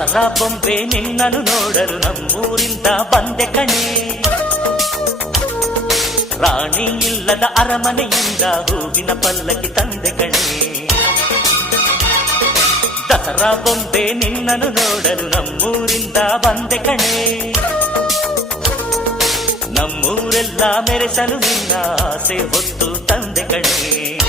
ದಸರಾ ಬೊಂಬೆ ನಿನ್ನನ್ನು ನೋಡಲು ನಮ್ಮೂರಿಂದ ಬಂದೆ ಕಣೆ. ರಾಣಿ ಇಲ್ಲದ ಅರಮನೆಯಿಂದ ಹೂವಿನ ಪಲ್ಲಕ್ಕಿ ತಂದೆ ಕಣೆ. ದಸರಾ ಬೊಂಬೆ ನಿನ್ನನ್ನು ನೋಡಲು ನಮ್ಮೂರಿಂದ ಬಂದೆ ಕಣೆ. ನಮ್ಮೂರೆಲ್ಲ ಮೆರೆಸಲು ನಿನ್ನ ಆಸೆ ಹೊತ್ತು ತಂದೆ ಕಣೆ.